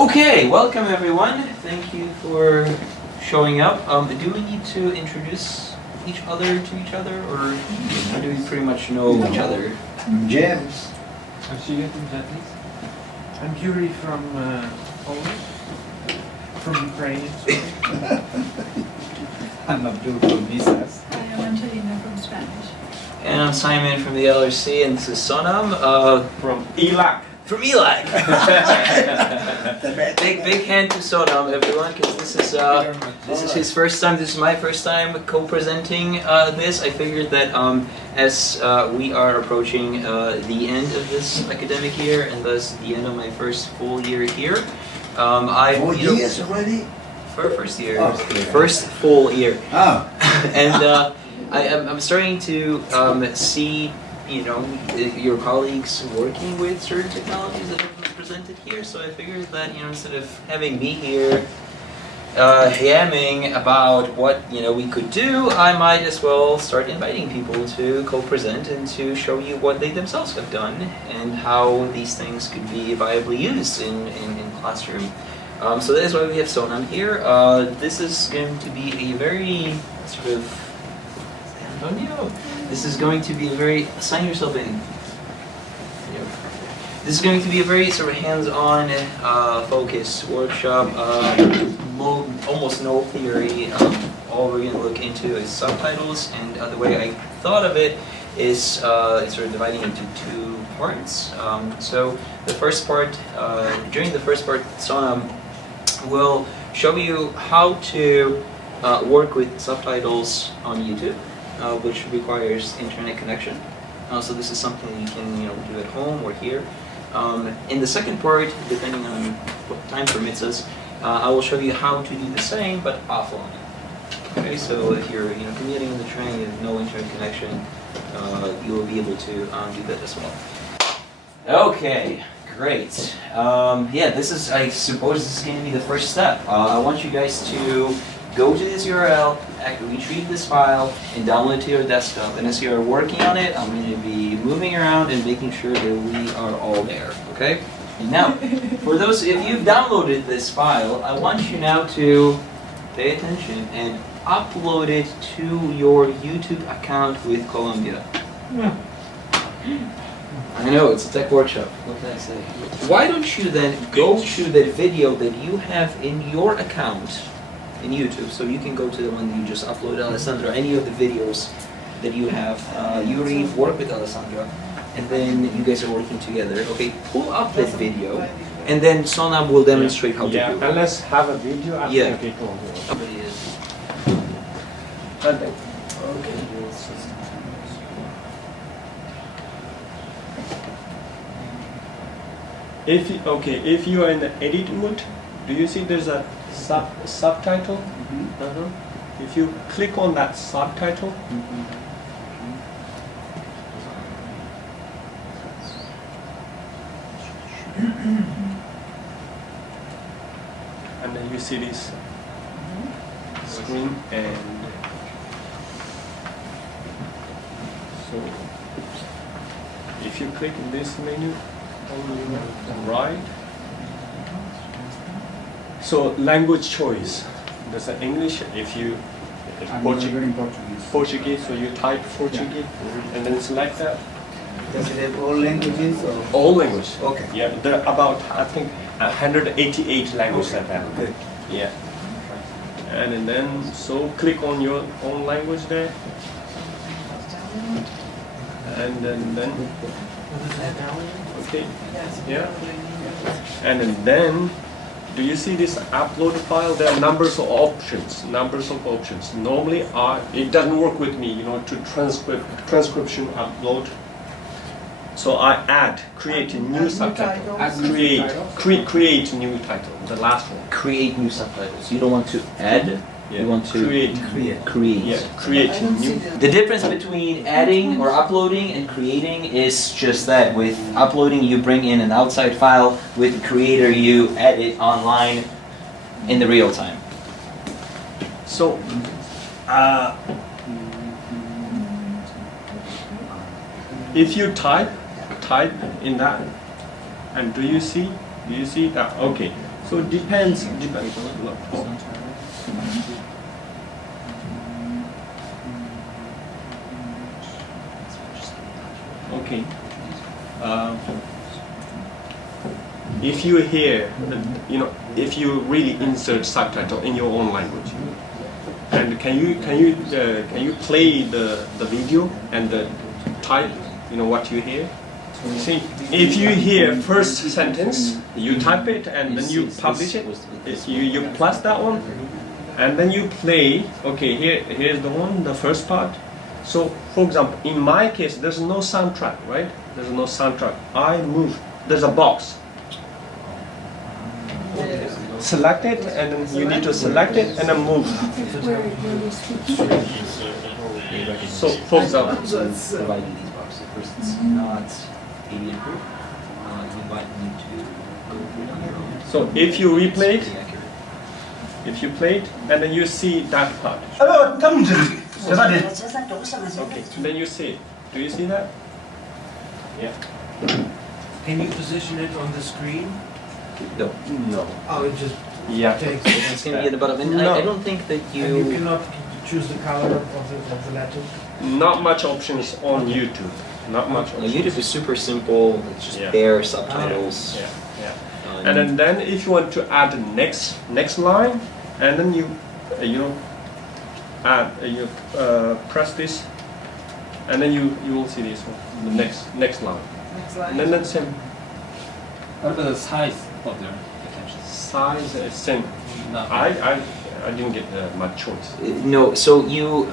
Okay, welcome everyone. Thank you for showing up. Do we need to introduce each other, or do we pretty much know each other? I'm James. I'm Szymon Zuberek. I'm Yuri from Poland. From Ukraine. I'm Abdul from MESAAS. I am Angelina from Spanish. And I'm Simon from the LRC, and this is Sonam From ELAC. from ELAC. big hand to Sonam, everyone, because this is his first time. This is my first time co-presenting this. I figured that as we are approaching the end of this academic year, and thus the end of my first full year here, 4 years already? First year, Oh, okay. first full year. Oh. And I'm starting to see, your colleagues working with certain technologies that have been presented here. So I figured that, instead of having me here yamming about what we could do, I might as well start inviting people to co-present and to show you what they themselves have done and how these things could be viably used in classroom. So that is why we have Sonam here. This is going to be a very sort of This is going to be a very, sign yourself in. This is going to be a very sort of hands-on focused workshop, almost no theory. All we're going to look into is subtitles, and the way I thought of it is sort of dividing into two parts. So the first part, during the first part, Sonam will show you how to work with subtitles on YouTube. Which requires internet connection. So this is something you can do at home or here. In the second part, depending on what time permits us, I will show you how to do the same but offline. Okay, so if you're commuting on the train, you have no internet connection, you will be able to do that as well. Okay, great. Yeah, I suppose this is going to be the first step. I want you guys to go to this URL, retrieve this file, and download it to your desktop. And as you are working on it, I'm going to be moving around and making sure that we are all there, okay? And now, for those, if you've downloaded this file, I want you now to pay attention and upload it to your YouTube account with Columbia. I know, it's a tech workshop. What can I say? Why don't you then go to the video that you have in your account in YouTube, so you can go to the one that you just uploaded, Alessandra, any of the videos that you have. Yuri, work with Alessandra, and then you guys are working together. Okay, pull up that video, and then Sonam will demonstrate how to do it. And let's have a video after people. Somebody is. Okay. If you are in the edit mode, do you see there's a subtitle? If you click on that subtitle, and then you see this screen, and so if you click in this menu on the right, so language choice. There's an English. If you Portuguese, so you type Portuguese, and then select that. Does it have all languages? Or? All language. Okay. Yeah, there are about, I think, 188 languages that have. Good. Yeah. And then so click on your own language there, and then okay. Yeah. And then. Do you see this upload file? There are numbers of options. Normally, it doesn't work with me, to transcription upload. So I create a new subtitle. Create new title. The last one. Create new subtitles. You don't want to add. Yeah. You want to create. Yeah, create new. The difference between adding or uploading and creating is just that. With uploading, you bring in an outside file. With Creator, you edit online in the real time. So, if you type in that, and do you see that? Okay. So it depends. Okay. If you hear, if you really insert subtitle in your own language, and can you play the video and type, what you hear? See, if you hear first sentence, you type it and then you publish it. You plus that one, and then you play. Okay, here's the one, the first part. So, for example, in my case, there's no soundtrack, right? There's no soundtrack. I move. There's a box. Select it, and then you need to select it and then move. So, for example, providing these boxes. First, it's not AV approved. You might need to go through it on your own. So if you replay it, Pretty accurate. if you play it, and then you see that part. Okay, then you see it. Do you see that? Yeah. Can you position it on the screen? No. No. Oh, it just Yeah. takes It's going to be at the bottom. And No. I don't think that And you you... cannot choose the color of the letter? Not much options on YouTube. Not much options. YouTube is super simple. It's just Yeah. bare subtitles. Yeah, yeah. And then if you want to add the next line, and then you add press this, and then you will see this one, the next line. And then that's same. What about the size of the attention? Size is same. No. I didn't get much choice. No, so you...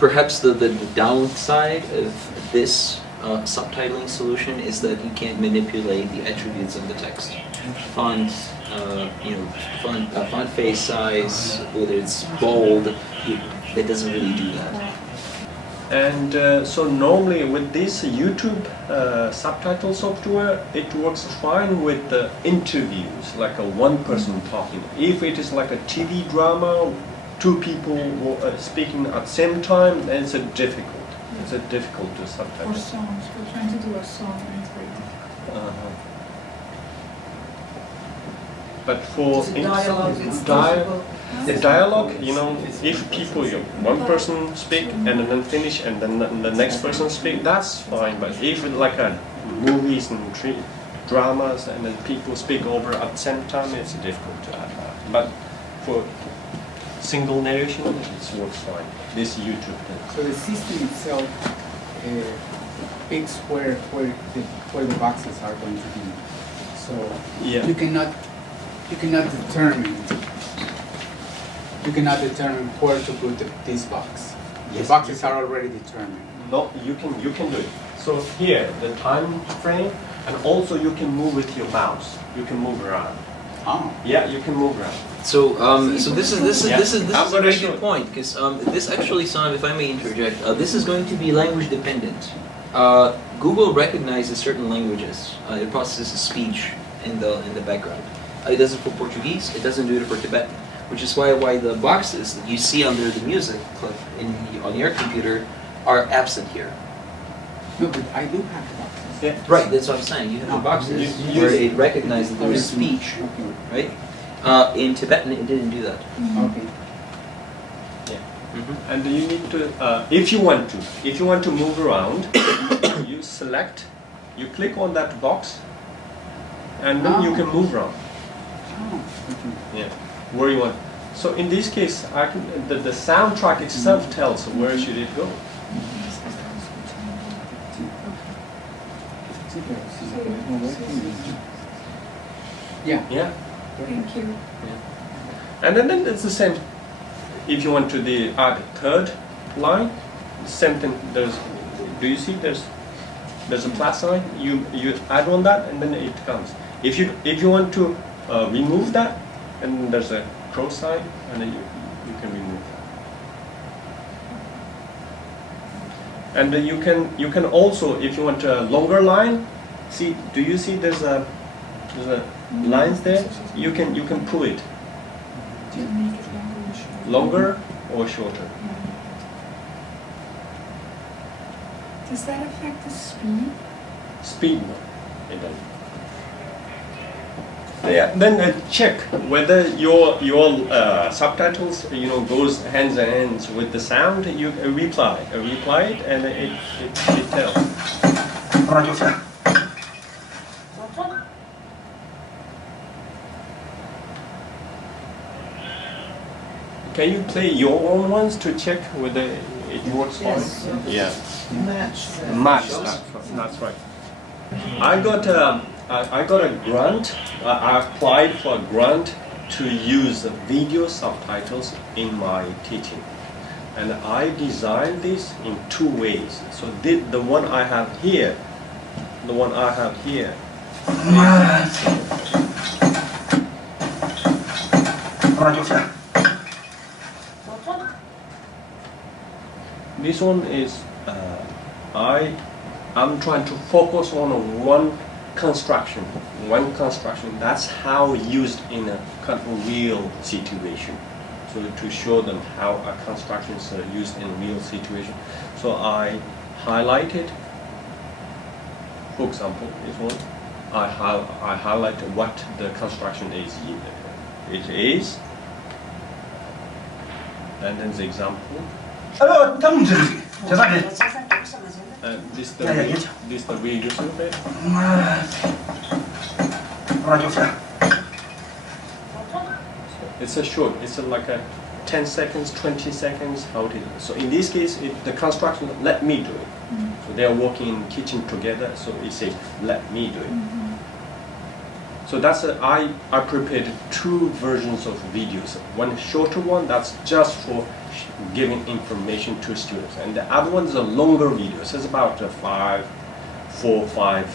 perhaps the downside of this subtitling solution is that you can't manipulate the attributes of the text. Font, font face size, whether it's bold, it doesn't really do that. And so normally with this YouTube subtitle software, it works fine with the interviews, like a one person talking. If it is like a TV drama, two people speaking at the same time, then it's difficult. It's difficult to Or subtitle. songs, we're trying to do a song and it's like... But for Does it dialogue, it's dialogue, possible? the dialogue, if people, one person speak and then finish and then the next person speak, that's fine. But if like a movies and dramas and then people speak over at the same time, it's difficult to add that. But for single narration, it works fine. This YouTube thing. So the system itself picks where the boxes are going to be. So Yeah. you cannot determine where to put this box. The Yes, boxes are already determined. No, you can do it. So here, the time frame, and also you can move with your mouse. You can move around. Oh. Yeah, you can move around. So, so this is Yeah. I'm a gonna very show good it. point because this actually, Sonam, if I may interject, this is going to be language dependent. Google recognizes certain languages. It processes speech in the background. It does it for Portuguese. It doesn't do it for Tibetan, which is why the boxes that you see under the music clip on your computer are absent here. No, but I do have the boxes. Yeah. Right, that's what I'm saying. You have the boxes You where use- it recognizes that there is speech, Okay. right? In Tibetan, it didn't do that. Okay. Mm-hmm. And you need to, if you want to move around, you select, you click on that box, and then you can move around. Oh, okay. Yeah, where you want. So in this case, the soundtrack itself tells where should it go. Yeah. Yeah, Thank you. and then it's the same. If you want to add third line, same thing. Do you see there's a plus sign? You add on that, and then it comes. If you want to remove that, and there's a cross sign, and then you can remove that. And then you can also, if you want a longer line, see, do you see there's a lines there? You can pull it To make it longer or shorter. longer or shorter. Does that affect the speed? Speed, no, it doesn't. Yeah. Then check whether your subtitles goes hands in hands with the sound. You reply it, and it tells. Can you play your own ones to check whether it works fine? Yeah. Match. That's right. I got a grant. I applied for a grant to use video subtitles in my teaching, and I designed this in 2 ways. So the one I have here, this one is I'm trying to focus on one construction. That's how used in a kind of real situation. So to show them how a construction is used in a real situation. So I highlighted, for example, this one. I highlighted what the construction is. It is, and then the example. This the video survey. It's a short. It's like a 10 seconds, 20 seconds. How it is. So in this case, the construction let me do it. So they are working in kitchen together. So it says let me do it. So that's I prepared 2 versions of videos. One shorter one that's just for giving information to students, and the other one is a longer video. So it's about 4 or 5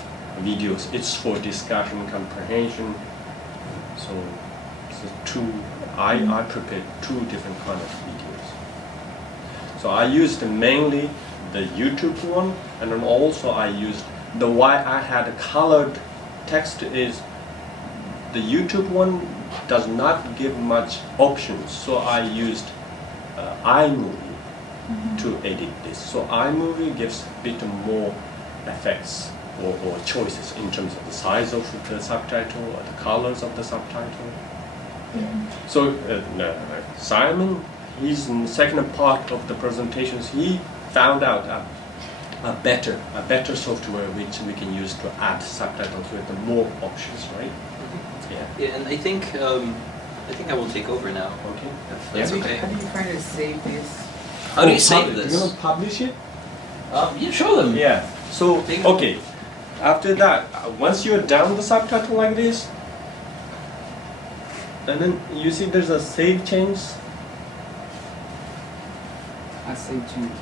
videos. It's for discussion, comprehension. So I prepared 2 different kind of videos. So I used mainly the YouTube one, and then also I used the why I had a colored text is the YouTube one does not give much options. So I used Imovie to edit this. So Imovie gives a bit more effects or choices in terms of the size of the subtitle or the colors of the subtitle. So Simon, he's in the second part of the presentations. He found out a better software which we can use to add subtitles with more options, right? Yeah, and I think I will take over now. Okay. That's okay. How do you kind of save this? How do you save this? You're gonna publish it? You show them. Yeah. So okay. After that, once you're done the subtitle like this, and then you see there's a save change. I save changes.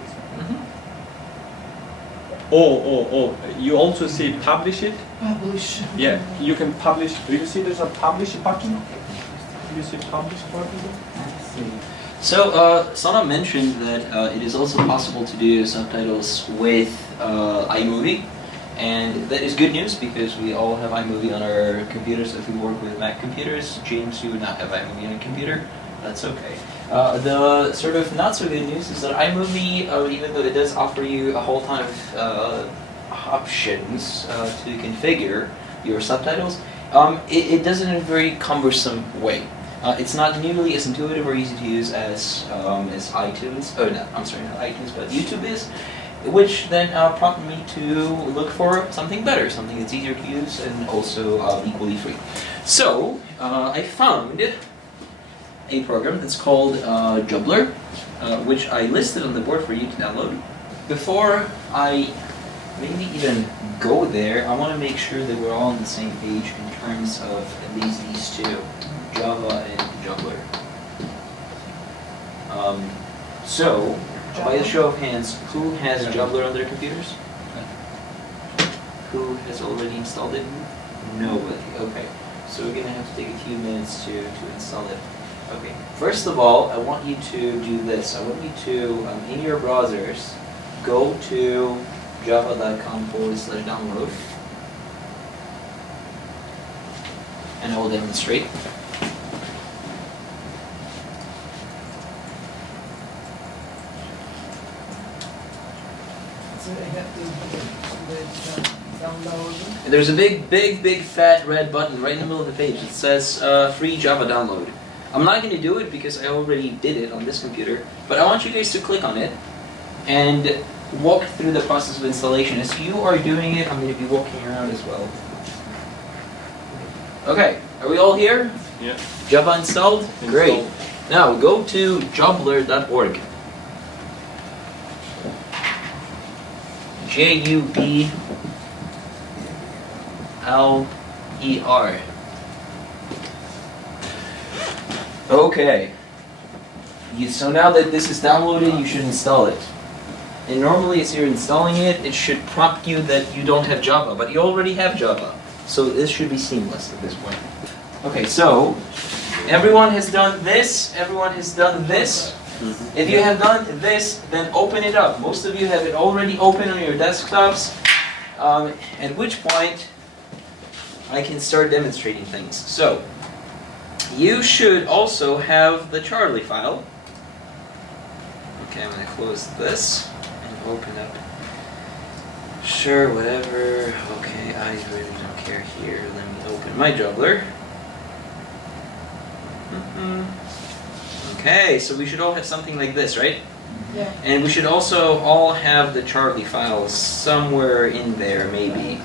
Oh, you also see publish it? Publish. Yeah, you can publish. Do you see there's a publish button? You see publish button? So, Sonam mentioned that it is also possible to do subtitles with iMovie, and that is good news because we all have iMovie on our computers. If we work with Mac computers, James, you would not have iMovie on a computer. That's okay. The sort of not so good news is that iMovie, even though it does offer you a whole ton of options to configure your subtitles, it does it in a very cumbersome way. It's not nearly as intuitive or easy to use as iTunes. Oh no, I'm sorry, not iTunes, but YouTube is, which then prompted me to look for something better, something that's easier to use and also equally free. So I found a program that's called Jubbler, which I listed on the board for you to download. Before I maybe even go there, I want to make sure that we're all on the same page in terms of at least these two, Java and Jubbler. So, by the show of hands, who has Jubbler on their computers? Who has already installed it? Nobody. Okay. So we're gonna have to take a few minutes to install it. Okay. First of all, I want you to do this. I want you to, in your browsers, go to java.com/download, and I will demonstrate. So I have to Download. And there's a big fat red button right in the middle of the page. It says free Java download. I'm not going to do it because I already did it on this computer, but I want you guys to click on it and walk through the process of installation. As you are doing it, I'm going to be walking around as well. Okay, are we all here? Yeah. Java installed? Great. Now go to jobler.org. JUBLER. Okay. So now that this is downloaded, you should install it. And normally as you're installing it, it should prompt you that you don't have Java, but you already have Java. So this should be seamless at this point. Okay, so everyone has done this, everyone has done this. If you have done this, then open it up. Most of you have it already open on your desktops, at which point I can start demonstrating things. So, you should also have the Charlie file. Okay, I'm going to close this and open up. Sure, whatever. Okay, I really don't care here. Let me open my juggler. Okay, so we should all have something like this, right? Yeah. And we should also all have the Charlie file somewhere in there, maybe.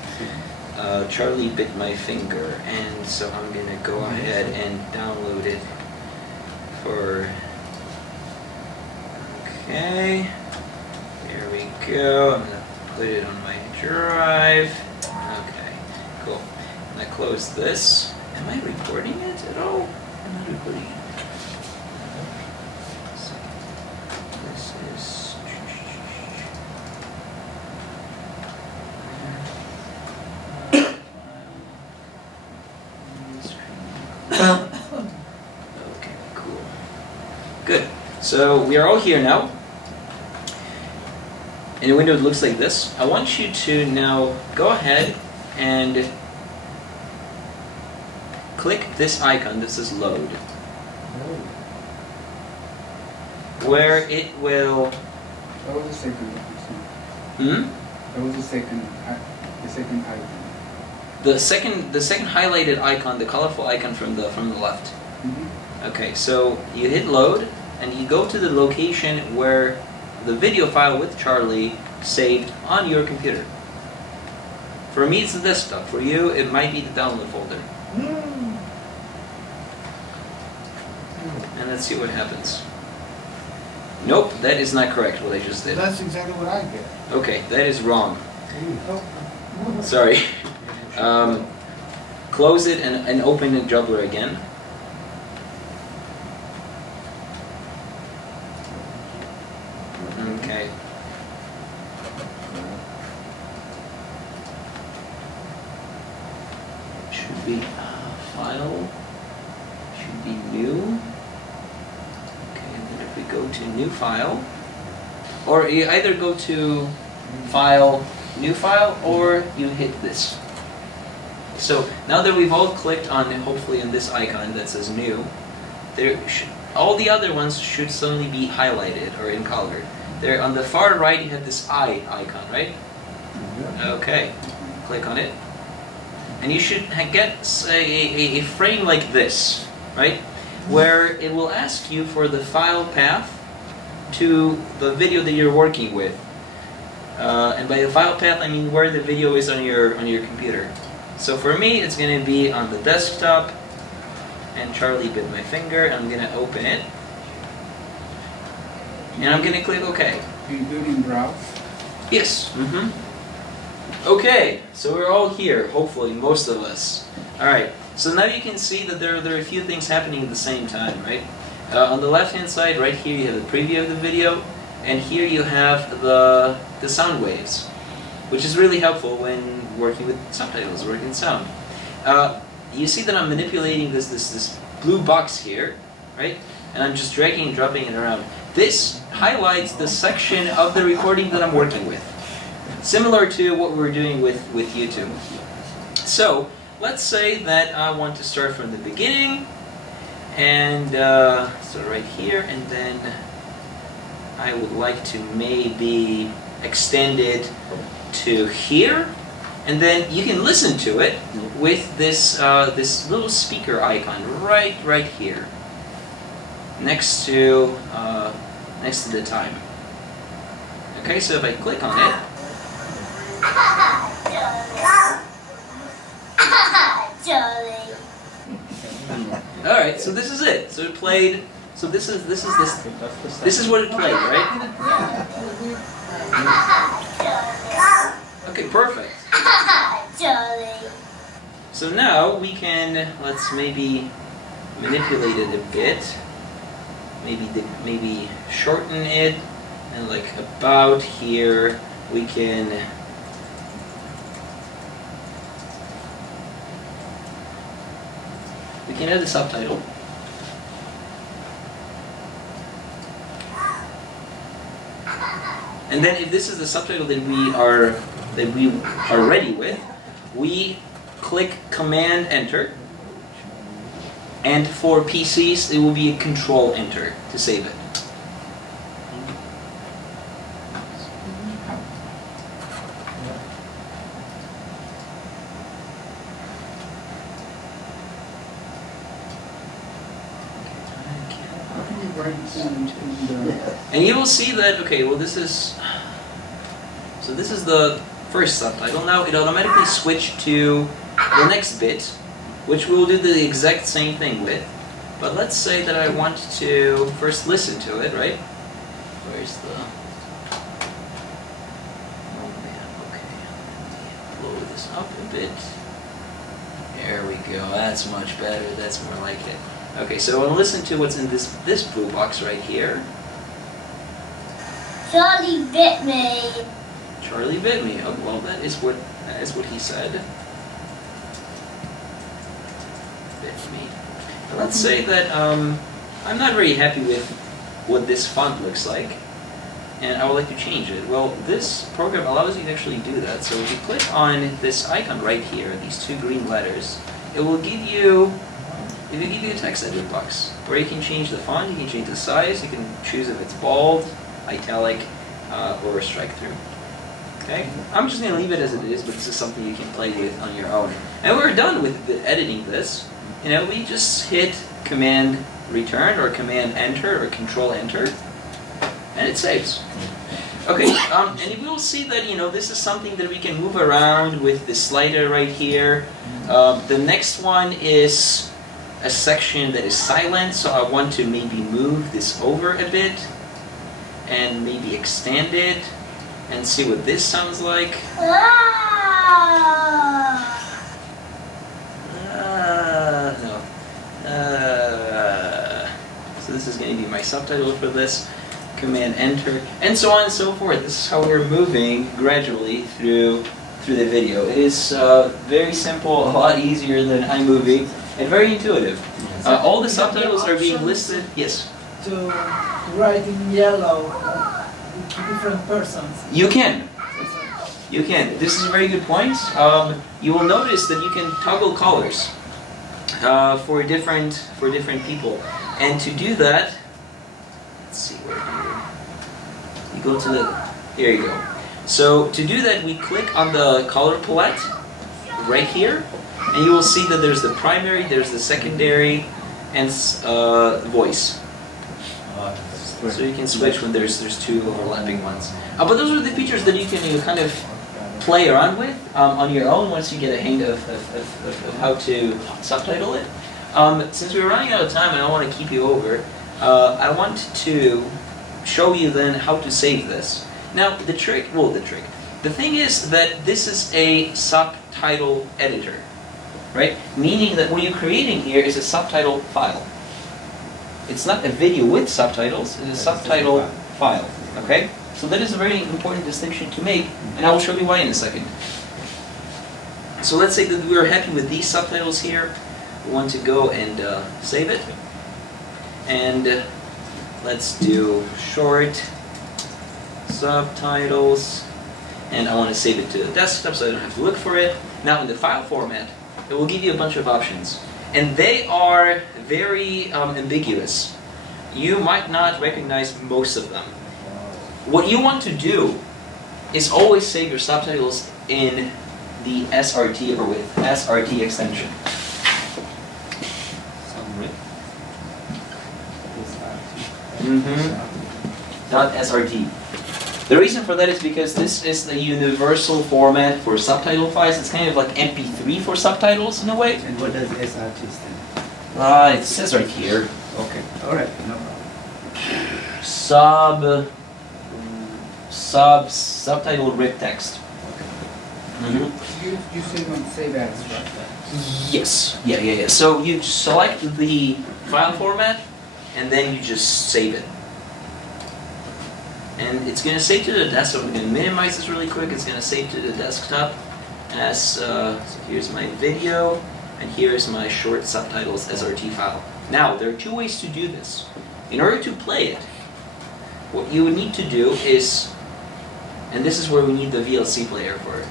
Charlie bit my finger, and so I'm gonna go ahead and download it for... Okay, there we go. I'm gonna put it on my drive. Okay, cool. I'm gonna close this. Am I recording it at all? I'm not recording it. This is... Okay, cool. Good. So we are all here now. And the window looks like this. I want you to now go ahead and click this icon that says load. Where it will... That was the second. That was the second icon. The second highlighted icon, the colorful icon from the left. Okay, so you hit load and you go to the location where the video file with Charlie saved on your computer. For me, it's the desktop. For you, it might be the download folder. And let's see what happens. Nope, that is not correct, what I just did. That's exactly what I get. Okay, that is wrong. Sorry. Close it and open the juggler again. Okay. Should be file. Should be new. Okay, and then if we go to new file, or you either go to file, new file, or you hit this. So now that we've all clicked on, hopefully on this icon that says new, all the other ones should suddenly be highlighted or in color. There on the far right you have this eye icon, right? Okay, click on it. And you should get a frame like this, right? Where it will ask you for the file path to the video that you're working with. And by the file path I mean where the video is on your computer. So for me, it's going to be on the desktop, and Charlie bit my finger. I'm going to open it, and I'm going to click OK. Can you do it in browse? Yes. Okay, so we're all here, hopefully, most of us. All right, so now you can see that there are a few things happening at the same time, right? On the left-hand side, right here, you have the preview of the video, and here you have the sound waves, which is really helpful when working with subtitles, working with sound. You see that I'm manipulating this blue box here, right? And I'm just dragging and dropping it around. This highlights the section of the recording that I'm working with, similar to what we're doing with YouTube. So let's say that I want to start from the beginning, and so right here, and then I would like to maybe extend it to here. And then you can listen to it with this this little speaker icon right here, next to the time. Okay, so if I click on it, all right. So this is it. So it played. So this is what it played, right? Okay, perfect. So now we can, let's maybe manipulate it a bit. Maybe shorten it, and like about here we can add the subtitle. And then if this is the subtitle that we are ready with, we click Command Enter. And for PCs, it will be a Control Enter to save it. And you will see that, okay, well this is the first subtitle. Now it automatically switched to the next bit, which we will do the exact same thing with. But let's say that I want to first listen to it, right? Where's the... Oh man, okay. Let me blow this up a bit. There we go, that's much better, that's more like it. Okay, so I'll listen to what's in this blue box right here. Charlie bit me. Charlie bit me. Oh, well, that is what he said. Bit me. Let's say that I'm not very happy with what this font looks like, and I would like to change it. Well, this program allows you to actually do that. So if you click on this icon right here, these two green letters, it will give you a text edit box where you can change the font, you can change the size, you can choose if it's bold, italic, or a strike through. Okay? I'm just going to leave it as it is, but this is something you can play with on your own. And we're done with editing this. You know, we just hit Command Return or Command Enter or Control Enter, and it saves. Okay, and you will see that, you know, this is something that we can move around with the slider right here. The next one is a section that is silent, so I want to maybe move this over a bit and maybe extend it and see what this sounds like. So this is going to be my subtitle for this. Command Enter, and so on and so forth. This is how we're moving gradually through the video. It is very simple, a lot easier than Imovie, and very intuitive. All the subtitles are being listed. Yes? To write in yellow with different persons. You can. You can. This is a very good point. You will notice that you can toggle colors for different people, and to do that, let's see where you go to the. Here you go. So to do that, we click on the color palette right here, and you will see that there's the primary, there's the secondary, and voice. So you can switch when there's two overlapping ones. But those are the features that you can kind of play around with on your own once you get a hang of how to subtitle it. Since we're running out of time and I don't want to keep you over, I want to show you then how to save this. Now the thing is that this is a subtitle editor, right? Meaning that what you're creating here is a subtitle file. It's not a video with subtitles, it's a subtitle file, okay? So that is a very important distinction to make, and I will show you why in a second. So let's say that we're happy with these subtitles here. We want to go and save it. And let's do short subtitles. And I want to save it to the desktop so I don't have to look for it. Now in the file format, it will give you a bunch of options. And they are very ambiguous. You might not recognize most of them. What you want to do is always save your subtitles in the SRT or with SRT extension. Not SRT. The reason for that is because this is the universal format for subtitle files. It's kind of like MP3 for subtitles in a way. And what does SRT stand? It says right here. Okay, all right, no problem. Subtitle rip text. Mhm. You say don't save as, right? Yes. Yeah. So you select the file format, and then you just save it. And it's going to save to the desktop. I'm going to minimize this really quick. It's going to save to the desktop as, so here's my video, and here's my short subtitles SRT file. Now, there are two ways to do this. In order to play it, what you would need to do is, and this is where we need the VLC player for it.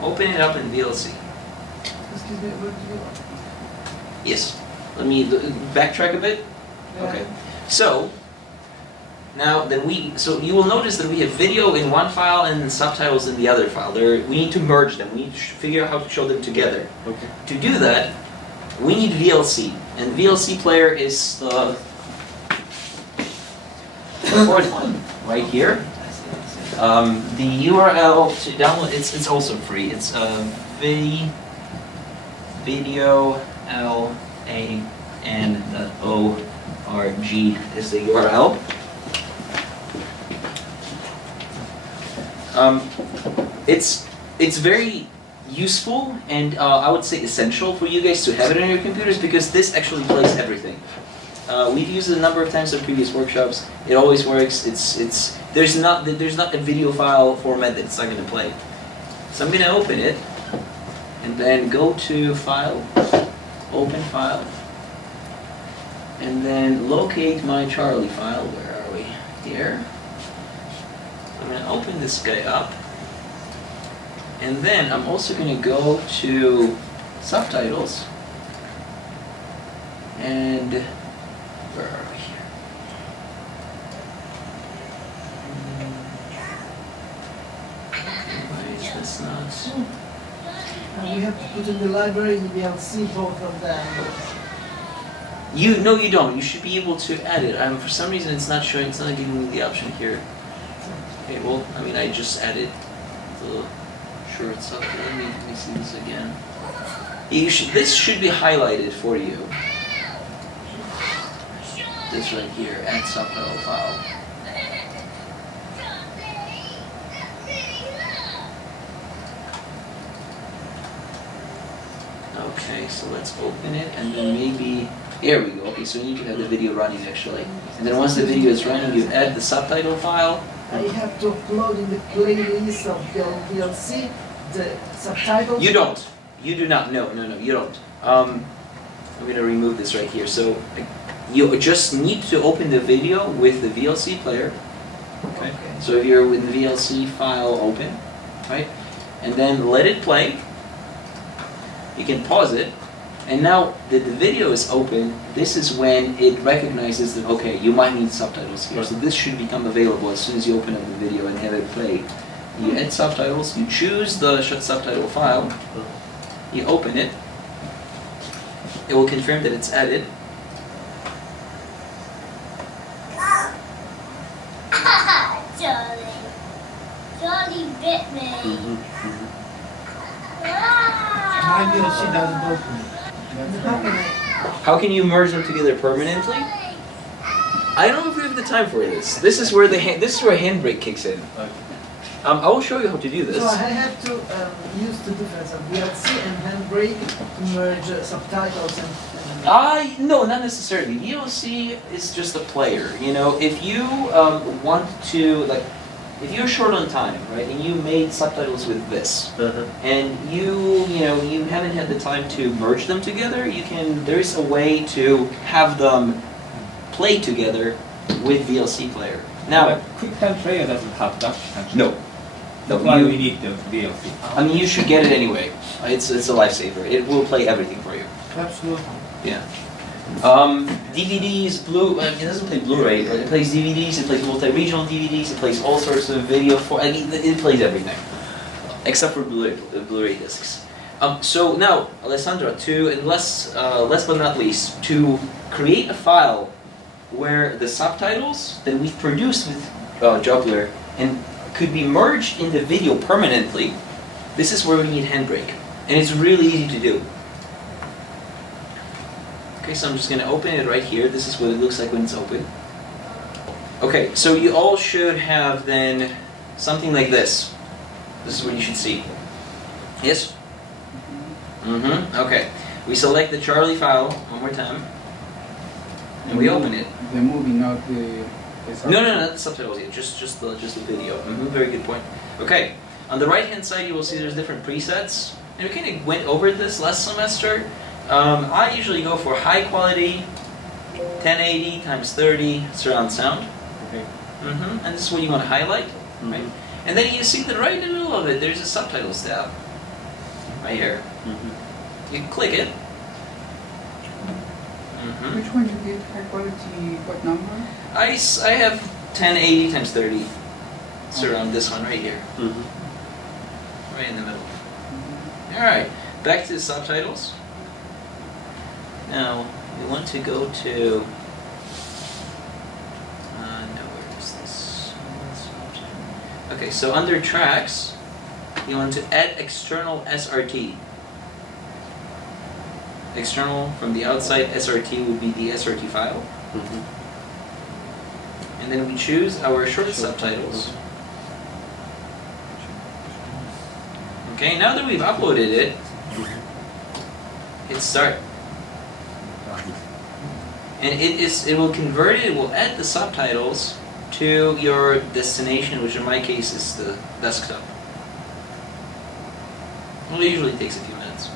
Open it up in VLC. Excuse me, what do you want? Yes. Let me backtrack a bit. Okay. So, now then so you will notice that we have video in one file and subtitles in the other file. We need to merge them. We need to figure out how to show them together. Okay. To do that, we need VLC. And VLC player is the fourth one, right here. The URL to download, it's also free. It's videolan.org is the URL. It's very useful and I would say essential for you guys to have it on your computers because this actually plays everything. We've used it a number of times in previous workshops. It always works. There's not a video file format that it's not going to play. So I'm going to open it and then go to File, Open File, and then locate my Charlie file. Where are we? Here. I'm going to open this guy up. And then I'm also going to go to Subtitles. And where are we here? Why is this not? We have to put in the library, we have seen both of them. No, you don't. You should be able to add it. For some reason it's not showing, it's not giving me the option here. Okay, well, I mean, I just added the short subtitle. Let me see this again. This should be highlighted for you. This right here, add subtitle file. Okay, so let's open it and then maybe, here we go. Okay, so you need to have the video running actually. And then once the video is running, you add the subtitle file. I have to upload in the playlist of the VLC the subtitles. You don't. You do not. No, you don't. I'm going to remove this right here. So you just need to open the video with the VLC player. Okay. So if you're with the VLC file open, right, and then let it play. You can pause it, and now that the video is open, this is when it recognizes that, okay, you might need subtitles here. So this should become available as soon as you open up the video and have it play. You add subtitles, you choose the subtitle file, you open it, it will confirm that it's added. Johnny bit me. My VLC doesn't open. How can you merge them together permanently? I don't know if we have the time for this. This is where handbrake kicks in. I will show you how to do this. So I have to use the difference of VLC and handbrake to merge subtitles and No, not necessarily. VLC is just a player. You know, if you want to, like, if you're short on time, right, and you made subtitles with this, and you haven't had the time to merge them together, there's a way to have them play together with VLC player. Now, QuickTime Player doesn't have that function. no. That's why we need the VLC. I mean, you should get it anyway. It's a lifesaver. It will play everything for you. Absolutely. Yeah. DVDs, it doesn't play Blu-ray, but it plays DVDs, it plays multi-regional DVDs, it plays all sorts of video it plays everything. except for Blu-ray discs. So now, Alessandra, and last but not least, to create a file where the subtitles that we've produced with Juggler and could be merged in the video permanently, this is where we need Handbrake. And it's really easy to do. Okay, so I'm just going to open it right here. This is what it looks like when it's open. Okay, so you all should have then something like this. This is what you should see. Yes? Okay. We select the Charlie file one more time. And we open it. The movie, not the No, not the subtitles yet. Just the video. Very good point. Okay. On the right-hand side, you will see there's different presets. And we kind of went over this last semester. I usually go for high quality, 1080 x 30 surround sound. Okay. And this is what you want to highlight, right? And then you see that right in the middle of it, there's a subtitles tab. Right here. You click it. Which one you did? High quality, what number? I have 1080 x 30 surround this one right here. Right in the middle. Alright, back to the subtitles. Now, we want to go to... no, where is this? Okay, so under tracks, you want to add external SRT. External from the outside SRT would be the SRT file. And then we choose our short subtitles. Okay, now that we've uploaded it, hit start. And it will convert it, it will add the subtitles to your destination, which in my case is the desktop. Well, it usually takes a few minutes.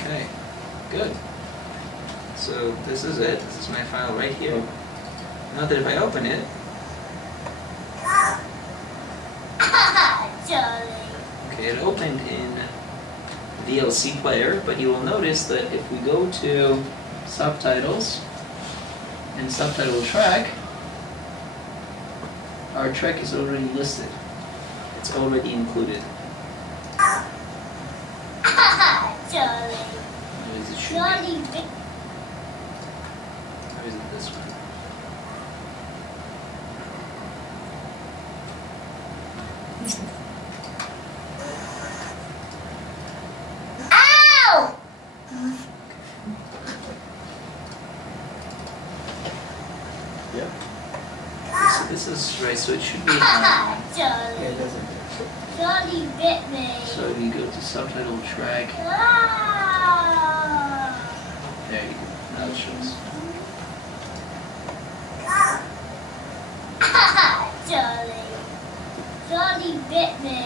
Okay, good. So this is it. This is my file right here. Now that if I open it, okay, it opened in VLC player, but you will notice that if we go to subtitles and subtitle track, our track is already listed. It's already included. Where is it should be? Or is it this one? So this is right, so it should be Charlie bit me. so if you go to subtitle track, there you go, now it shows. Charlie bit me.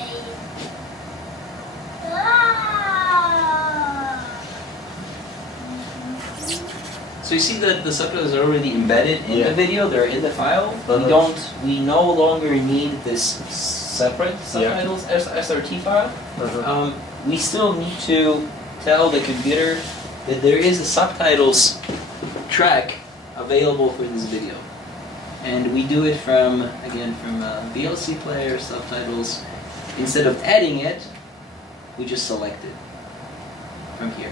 So you see that the subtitles are already embedded in Yeah. the video, they're in the file. We no longer need this separate subtitles SRT file. We still need to tell the computer that there is a subtitles track available for this video. And we do it from VLC player, subtitles. Instead of adding it, we just select it from here.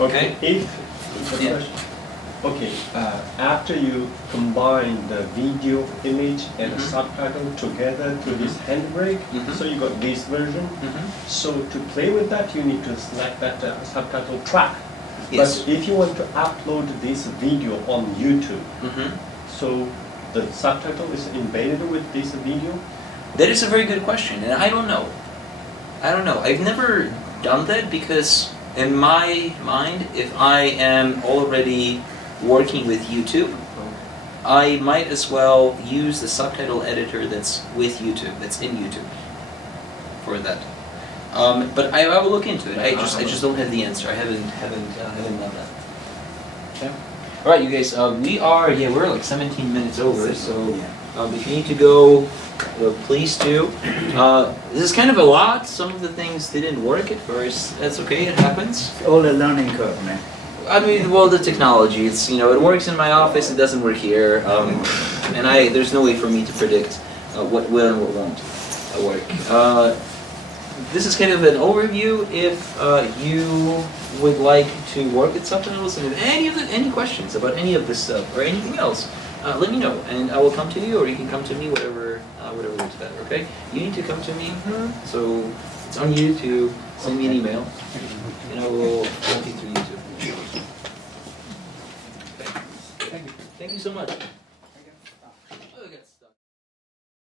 Okay. Yeah. Okay, after you combine the video image and the subtitle together to this handbrake, so you got this version. So to play with that, you need to select that subtitle track. Yes. But if you want to upload this video on YouTube, so the subtitle is embedded with this video? That is a very good question, and I don't know. I've never done that because in my mind, if I am already working with YouTube, I might as well use the subtitle editor that's with YouTube, that's in YouTube for that. But I will look into it. I just don't have the answer. I haven't done that. Okay. All right, you guys. We're like 17 minutes over. So if you need to go, please do. This is kind of a lot. Some of the things didn't work at first. That's okay. It happens. All a learning curve, man. I mean, well, the technology, it's, you know, it works in my office, it doesn't work here, and there's no way for me to predict what will and what won't work. This is kind of an overview. If you would like to work at Subtitles and have any questions about any of this stuff or anything else, let me know, and I will come to you, or you can come to me, whatever works better, okay? You need to come to me, so it's on you to send me an email, and I will walk you through YouTube. Thank you so much.